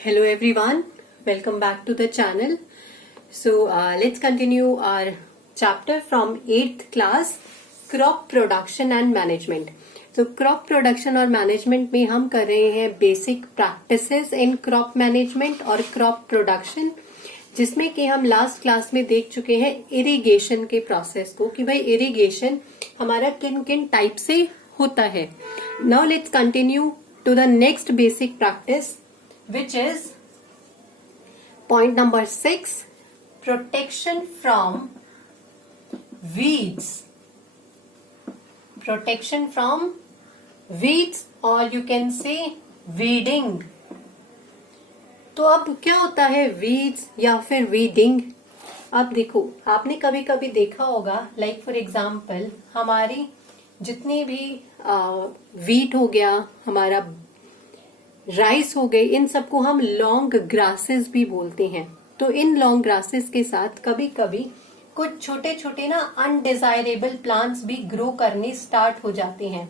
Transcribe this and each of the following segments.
Hello everyone, welcome back to the channel. So let's continue our chapter from 8th class, crop production and management. So crop production और management में हम कर रहे हैं basic practices in crop management और crop production, जिसमें कि हम लास्ट क्लास में देख चुके हैं इरिगेशन के प्रोसेस को कि भाई इरिगेशन हमारा किन किन टाइप से होता है. Now let's continue to the next basic practice, which is point number 6, protection from weeds. Protection from weeds or you can say weeding. तो अब क्या होता है weeds या फिर weeding? अब देखो, आपने कभी कभी देखा होगा, लाइक फॉर एग्जाम्पल हमारी जितनी भी wheat हो गया, हमारा राइस हो गए, इन सबको हम लॉन्ग ग्रासेस भी बोलते हैं. तो इन लॉन्ग ग्रासेस के साथ कभी कभी कुछ छोटे छोटे ना अनडिजायरेबल प्लांट्स भी ग्रो करने स्टार्ट हो जाते हैं.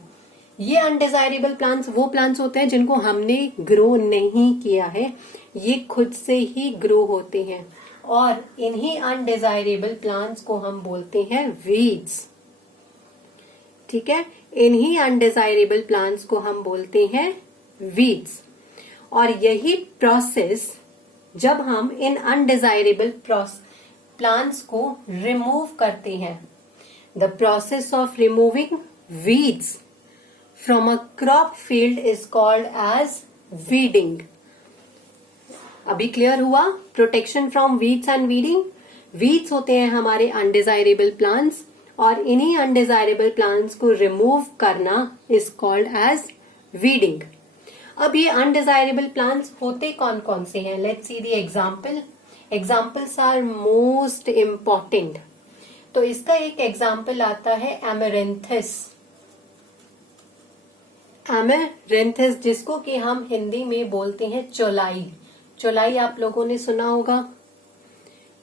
ये अनडिजायरेबल प्लांट्स वो प्लांट्स होते हैं जिनको हमने ग्रो नहीं किया है, ये खुद से ही ग्रो होते हैं और इन्हीं अनडिजायरेबल प्लांट्स को हम बोलते हैं वीड्स. ठीक है, इन्हीं अनडिजायरेबल प्लांट्स को हम बोलते हैं वीड्स. और यही प्रोसेस जब हम इन अनडिजायरेबल प्लांट्स को रिमूव करते हैं, the process of removing weeds from a crop field is called as weeding. अभी क्लियर हुआ? Protection from weeds and weeding. Weeds होते हैं हमारे अनडिजायरेबल प्लांट्स और इन्हीं अनडिजायरेबल प्लांट्स को रिमूव करना इज कॉल्ड एज वीडिंग. अब ये अनडिजायरेबल प्लांट्स होते कौन कौन से हैं? Let's see the example. Examples are most important. तो इसका एक एग्जाम्पल आता है एमेरेंथस. एमेरेंथस जिसको कि हम हिंदी में बोलते हैं चौलाई. चौलाई आप लोगों ने सुना होगा,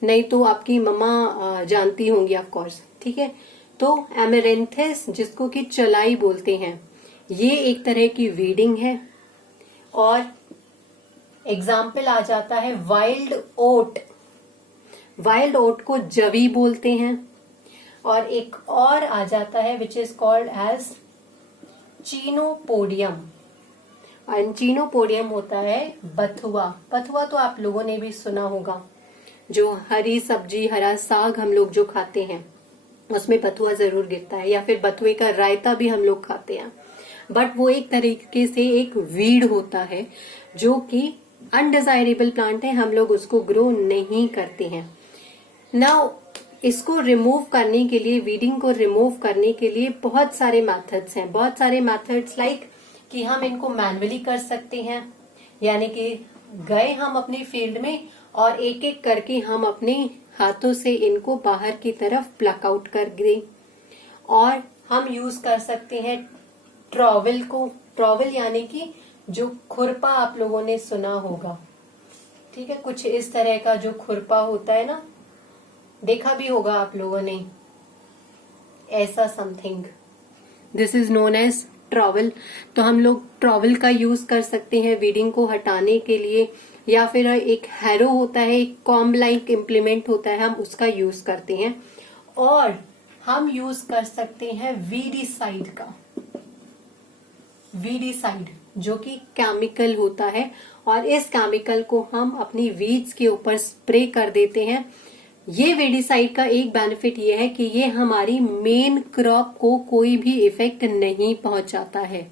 नहीं तो आपकी मम्मा जानती होंगी ऑफ कोर्स. ठीक है, तो एमेरेंथस जिसको कि चौलाई बोलते हैं, ये एक तरह की वीडिंग है. और एग्जाम्पल आ जाता है वाइल्ड ओट. वाइल्ड ओट को जवी बोलते हैं. और एक और आ जाता है विच इज कॉल्ड एज चीनोपोडियम. और चीनोपोडियम होता है बथुआ. बथुआ तो आप लोगों ने भी सुना होगा, जो हरी सब्जी, हरा साग हम लोग जो खाते हैं उसमें बथुआ जरूर गिरता है, या फिर बथुए का रायता भी हम लोग खाते हैं. बट वो एक तरीके से एक वीड होता है जो कि अनडिजायरेबल प्लांट है, हम लोग उसको ग्रो नहीं करते हैं. नाउ इसको रिमूव करने के लिए, वीडिंग को रिमूव करने के लिए बहुत सारे मेथड्स हैं. बहुत सारे मेथड्स लाइक कि हम इनको मैन्युअली कर सकते हैं, यानी कि गए हम अपने फील्ड में और एक एक करके हम अपने हाथों से इनको बाहर की तरफ प्लक आउट कर दें. और हम यूज कर सकते हैं ट्रॉवल को. ट्रॉवल यानी कि जो खुरपा आप लोगों ने सुना होगा. ठीक है, कुछ इस तरह का जो खुरपा होता है ना, देखा भी होगा आप लोगों ने, ऐसा something. This is known as trowel. तो हम लोग ट्रॉवल का यूज कर सकते हैं वीडिंग को हटाने के लिए, या फिर एक हैरो होता है, एक कॉम्ब लाइक इम्प्लीमेंट होता है, हम उसका यूज करते हैं. और हम यूज कर सकते हैं वीडीसाइड का. वीडीसाइड जो कि केमिकल होता है और इस केमिकल को हम अपनी वीड्स के ऊपर स्प्रे कर देते हैं. ये वीडीसाइड का एक बेनिफिट ये है कि ये हमारी मेन क्रॉप को कोई भी इफेक्ट नहीं पहुंचाता है.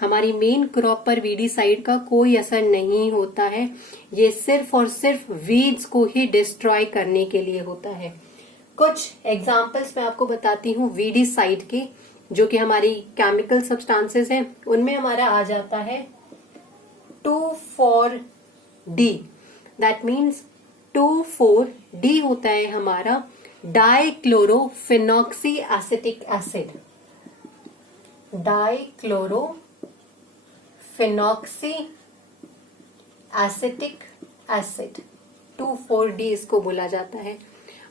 हमारी मेन क्रॉप पर वीडीसाइड का कोई असर नहीं होता है. ये सिर्फ और सिर्फ वीड्स को ही डिस्ट्रॉय करने के लिए होता है. कुछ एग्जाम्पल्स मैं आपको बताती हूँ वीडीसाइड के, जो कि हमारी केमिकल सब्सटेंसेस हैं. उनमें हमारा आ जाता है 2,4-D. दैट मीन्स 2,4-D होता है हमारा dichlorophenoxy acetic acid. Dichlorophenoxy acetic acid 2,4-D इसको बोला जाता है.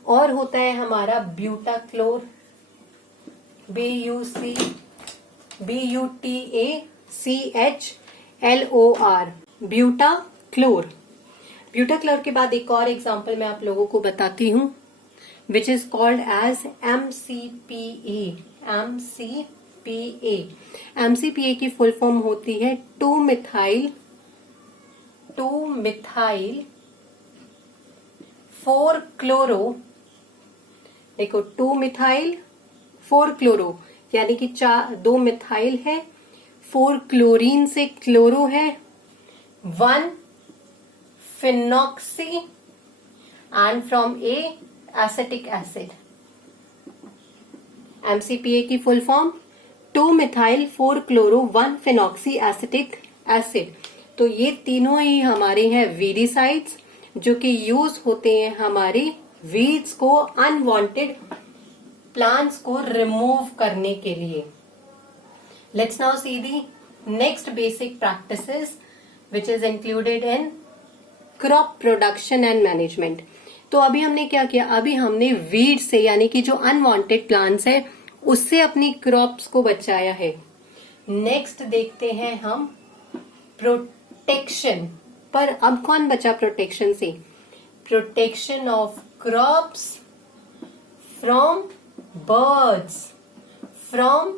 और होता है हमारा ब्यूटाक्लोर, BUTACHLOR, ब्यूटाक्लोर. ब्यूटाक्लोर के बाद एक और एग्जाम्पल मैं आप लोगों को बताती हूँ, which is called as MCPA। MCPA की फुल फॉर्म होती है 2-मिथाइल 4-क्लोरो। देखो 2-मिथाइल 4-क्लोरो, यानी कि 2 मिथाइल है, 4 क्लोरीन से क्लोरो है, 1 phenoxy and from a acetic acid. MCPA की फुल फॉर्म 2-मिथाइल 4-क्लोरो 1 फिनॉक्सी एसिटिक एसिड। तो ये तीनों ही हमारे हैं वीडिसाइड्स, जो कि यूज होते हैं हमारी वीड्स को, अनवांटेड प्लांट्स को रिमूव करने के लिए। Let's now see the next basic practices which is included in crop production and management. तो अभी हमने क्या किया, अभी हमने वीड से यानी कि जो अनवांटेड प्लांट्स है उससे अपनी क्रॉप्स को बचाया है। नेक्स्ट देखते हैं हम प्रोटेक्शन पर। अब कौन बचा प्रोटेक्शन से? Protection of crops from birds, from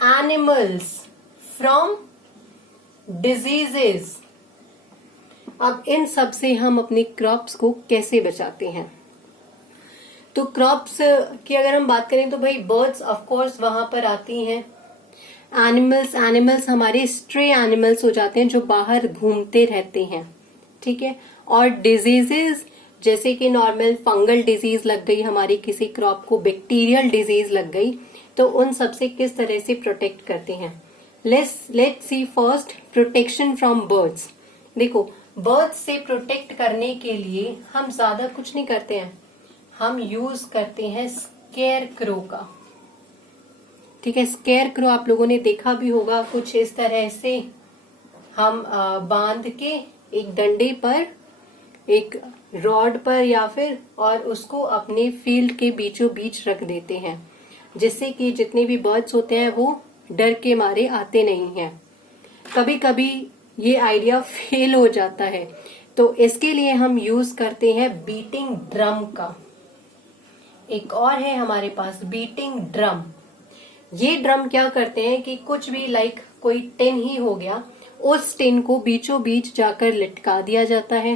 animals, from diseases. अब इन सब से हम अपनी क्रॉप्स को कैसे बचाते हैं? तो क्रॉप्स की अगर हम बात करें तो भाई बर्ड्स ऑफ कोर्स वहां पर आती हैं। एनिमल्स हमारे स्ट्रे एनिमल्स हो जाते हैं जो बाहर घूमते रहते हैं, ठीक है। और डिजीजेस जैसे कि नॉर्मल फंगल डिजीज लग गई हमारी किसी क्रॉप को, बैक्टीरियल डिजीज लग गई, तो उन सब से किस तरह से प्रोटेक्ट करते हैं। Let's C first protection from birds. देखो बर्ड्स से प्रोटेक्ट करने के लिए हम ज्यादा कुछ नहीं करते हैं, हम यूज करते हैं स्केयर क्रो का, ठीक है। स्केयर क्रो आप लोगों ने देखा भी होगा, कुछ इस तरह से हम बांध के एक डंडे पर, एक रॉड पर या फिर, और उसको अपने फील्ड के बीचों बीच रख देते हैं, जिससे कि जितने भी बर्ड्स होते हैं वो डर के मारे आते नहीं हैं। कभी कभी ये आइडिया फेल हो जाता है, तो इसके लिए हम यूज करते हैं बीटिंग ड्रम का। एक और है हमारे पास बीटिंग ड्रम। ये ड्रम क्या करते हैं कि कुछ भी लाइक कोई टिन ही हो गया, उस टिन को बीचों बीच जाकर लटका दिया जाता है।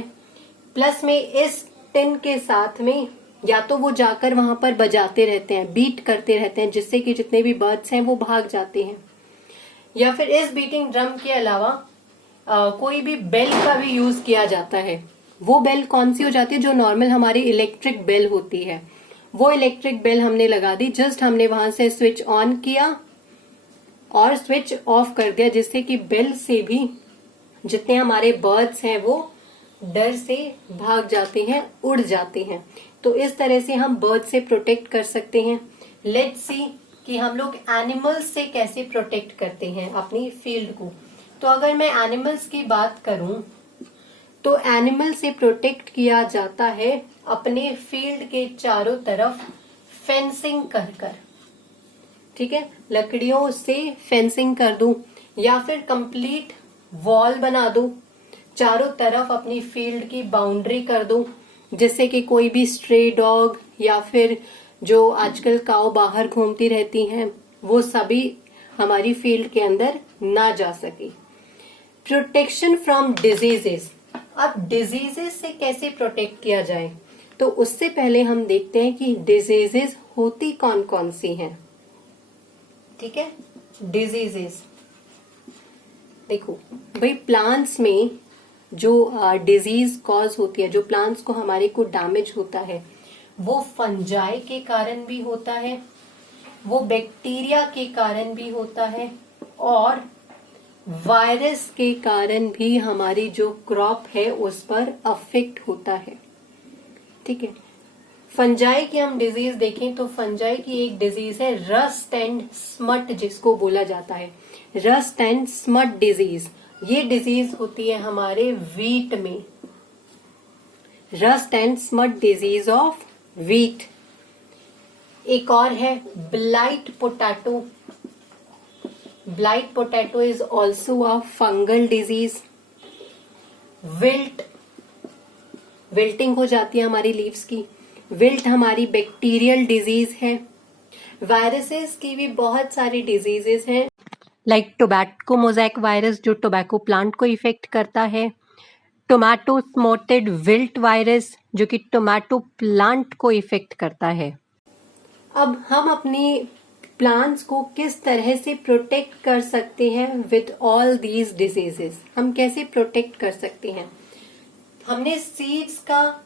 प्लस में इस टिन के साथ में या तो वो जाकर वहां पर बजाते रहते हैं, बीट करते रहते हैं, जिससे कि जितने भी बर्ड्स हैं वो भाग जाते हैं। या फिर इस बीटिंग ड्रम के अलावा कोई भी बेल का भी यूज किया जाता है। वो बेल कौन सी हो जाती है? जो नॉर्मल हमारी इलेक्ट्रिक बेल होती है, वो इलेक्ट्रिक बेल हमने लगा दी, जस्ट हमने वहां से स्विच ऑन किया और स्विच ऑफ कर दिया, जिससे कि बेल से भी जितने हमारे बर्ड्स हैं वो डर से भाग जाते हैं, उड़ जाते हैं। तो इस तरह से हम बर्ड से प्रोटेक्ट कर सकते हैं। लेट्स सी कि हम लोग एनिमल्स से कैसे प्रोटेक्ट करते हैं अपनी फील्ड को। तो अगर मैं एनिमल्स की बात करूं तो एनिमल से प्रोटेक्ट किया जाता है अपने फील्ड के चारों तरफ फेंसिंग कर, ठीक है। लकड़ियों से फेंसिंग कर दूं या फिर कंप्लीट वॉल बना दूं, चारों तरफ अपनी फील्ड की बाउंड्री कर दूं, जिससे कि कोई भी स्ट्रे डॉग या फिर जो आजकल काऊ बाहर घूमती रहती हैं वो सभी हमारी फील्ड के अंदर ना जा सके। Protection from diseases. अब डिजीजेस से कैसे प्रोटेक्ट किया जाए, तो उससे पहले हम देखते हैं कि डिजीजेस होती कौन कौन सी हैं, ठीक है। डिजीजेस देखो भाई, प्लांट्स में जो डिजीज कॉज होती है, जो प्लांट्स को हमारे को डैमेज होता है, वो फंजाई के कारण भी होता है, वो बैक्टीरिया के कारण भी होता है, और वायरस के कारण भी हमारी जो क्रॉप है उस पर अफेक्ट होता है, ठीक है। फंजाई की हम डिजीज देखें तो फंजाई की एक डिजीज है रस्ट एंड स्मट, जिसको बोला जाता है रस्ट एंड स्मट डिजीज। ये डिजीज होती है हमारे वीट में, rust and smut disease of wheat. एक और है blight potato. Blight potato is also a fungal disease. Wilt wilting हो जाती है हमारी लीव्स की। विल्ट हमारी बैक्टीरियल डिजीज है। वायरसेस की भी बहुत सारी डिजीजेस हैं, लाइक टोबैको मोज़ेक वायरस जो टोबैको प्लांट को इफेक्ट करता है, टोमेटो स्मोटेड विल्ट वायरस जो कि टोमेटो प्लांट को इफेक्ट करता है। अब हम अपनी प्लांट्स को किस तरह से प्रोटेक्ट कर सकते हैं विद ऑल दीज डिजीजेस, हम कैसे प्रोटेक्ट कर सकते हैं। हमने सीड्स का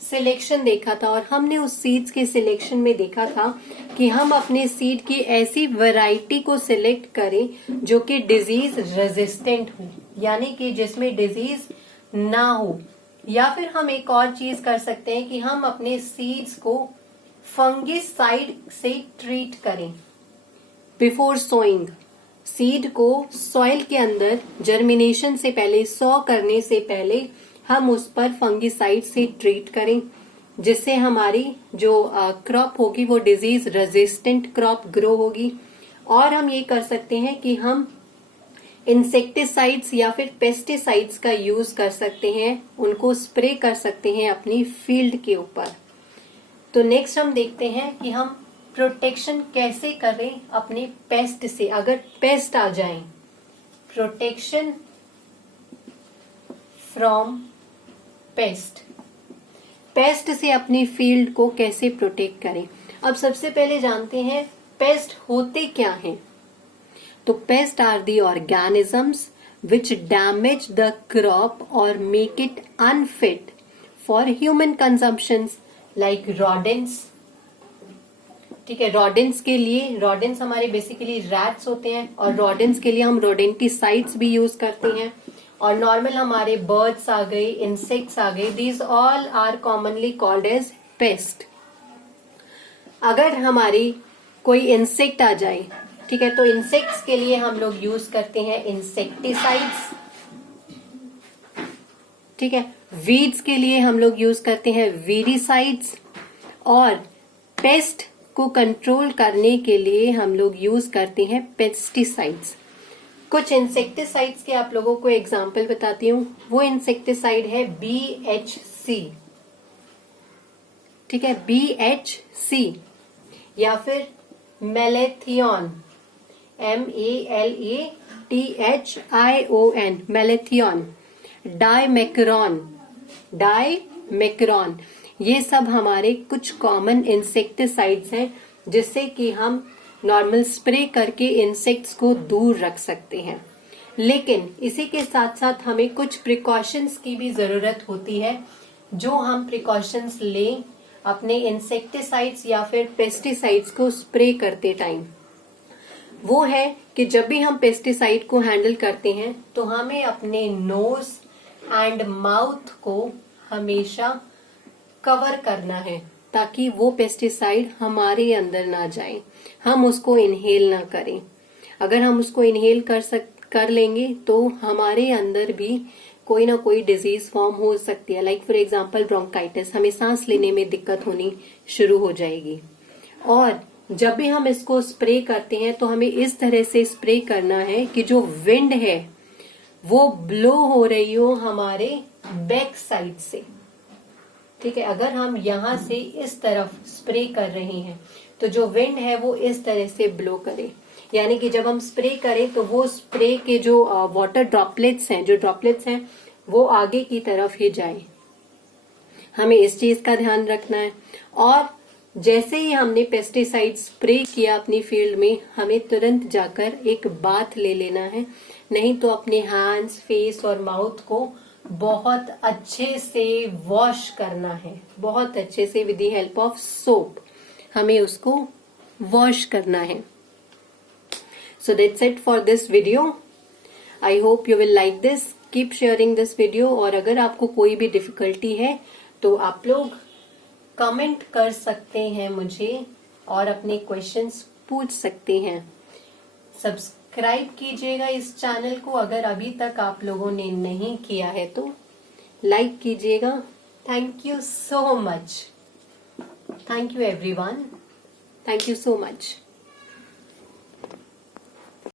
सिलेक्शन देखा था और हमने उस सीड्स के सिलेक्शन में देखा था कि हम अपने सीड की ऐसी वैरायटी को सिलेक्ट करें जो कि डिजीज रेजिस्टेंट हो, यानी कि जिसमें डिजीज ना हो। या फिर हम एक और चीज कर सकते हैं कि हम अपने सीड्स को फंगिसाइड से ट्रीट करें बिफोर सोइंग। सीड को सॉइल के अंदर जर्मिनेशन से पहले, सॉ करने से पहले हम उस पर फंगिसाइड से ट्रीट करें, जिससे हमारी जो क्रॉप होगी वो डिजीज रेजिस्टेंट क्रॉप ग्रो होगी। और हम ये कर सकते हैं कि हम इंसेक्टिसाइड्स या फिर पेस्टिसाइड्स का यूज कर सकते हैं, उनको स्प्रे कर सकते हैं अपनी फील्ड के ऊपर। तो नेक्स्ट हम देखते हैं कि हम प्रोटेक्शन कैसे करें अपने पेस्ट से, अगर पेस्ट आ जाए। प्रोटेक्शन फ्रॉम पेस्ट, पेस्ट से अपनी फील्ड को कैसे प्रोटेक्ट करें। अब सबसे पहले जानते हैं पेस्ट होते क्या हैं। तो pest are the organisms which damage the crop और make it unfit for human consumptions, like rodents. ठीक है, रॉडेंट्स के लिए, रॉडेंट्स हमारे बेसिकली रैट्स होते हैं और रॉडेंट्स के लिए हम रोडेंटिसाइड्स भी यूज करते हैं। और नॉर्मल हमारे बर्ड्स आ गए, इंसेक्ट्स आ गए, these all are commonly called as pest. अगर हमारी कोई इंसेक्ट आ जाए, ठीक है, तो इंसेक्ट्स के लिए हम लोग यूज करते हैं इंसेक्टिसाइड्स। ठीक है, वीड्स के लिए हम लोग यूज करते हैं वीडिसाइड्स। और पेस्ट को कंट्रोल करने के लिए हम लोग यूज करते हैं पेस्टिसाइड्स। कुछ इंसेक्टिसाइड्स के आप लोगों को एग्जाम्पल बताती हूँ। वो इंसेक्टिसाइड है BHC, ठीक है, BHC, या फिर मेलेथियन, MELATHION, मेलेथियन, डाइमेक्रोन, ये सब हमारे कुछ कॉमन इंसेक्टिसाइड्स हैं जिससे कि हम नॉर्मल स्प्रे करके इंसेक्ट्स को दूर रख सकते हैं। लेकिन इसी के साथ साथ हमें कुछ प्रिकॉशंस की भी जरूरत होती है, जो हम प्रिकॉशंस लें अपने इंसेक्टिसाइड्स या फिर पेस्टिसाइड्स को स्प्रे करते टाइम। वो है कि जब भी हम पेस्टिसाइड को हैंडल करते हैं तो हमें अपने नोज एंड माउथ को हमेशा कवर करना है, ताकि वो पेस्टिसाइड हमारे अंदर ना जाए, हम उसको इनहेल ना करें। अगर हम उसको इनहेल कर लेंगे तो हमारे अंदर भी कोई ना कोई डिजीज फॉर्म हो सकती है, लाइक फॉर एग्जांपल ब्रोंकाइटिस, हमें सांस लेने में दिक्कत होनी शुरू हो जाएगी। और जब भी हम इसको स्प्रे करते हैं तो हमें इस तरह से स्प्रे करना है कि जो विंड है वो ब्लो हो रही हो हमारे बैक साइड से। ठीक है, अगर हम यहां से इस तरफ स्प्रे कर रहे हैं तो जो विंड है वो इस तरह से ब्लो करे, यानी कि जब हम स्प्रे करें तो वो स्प्रे के जो वाटर ड्रॉपलेट्स हैं वो आगे की तरफ ही जाए। हमें इस चीज का ध्यान रखना है। और जैसे ही हमने पेस्टिसाइड स्प्रे किया अपनी फील्ड में, हमें तुरंत जाकर एक बाथ ले लेना है, नहीं तो अपने हैंड्स, फेस और माउथ को बहुत अच्छे से वॉश करना है, बहुत अच्छे से with the help of soap हमें उसको वॉश करना है। So that's it for this video. I hope you will like this. Keep sharing this video. और अगर आपको कोई भी डिफिकल्टी है तो आप लोग कमेंट कर सकते हैं मुझे और अपने क्वेश्चंस पूछ सकते हैं। सब्सक्राइब कीजिएगा इस चैनल को अगर अभी तक आप लोगों ने नहीं किया है तो लाइक कीजिएगा। Thank you so much. Thank you everyone. Thank you so much.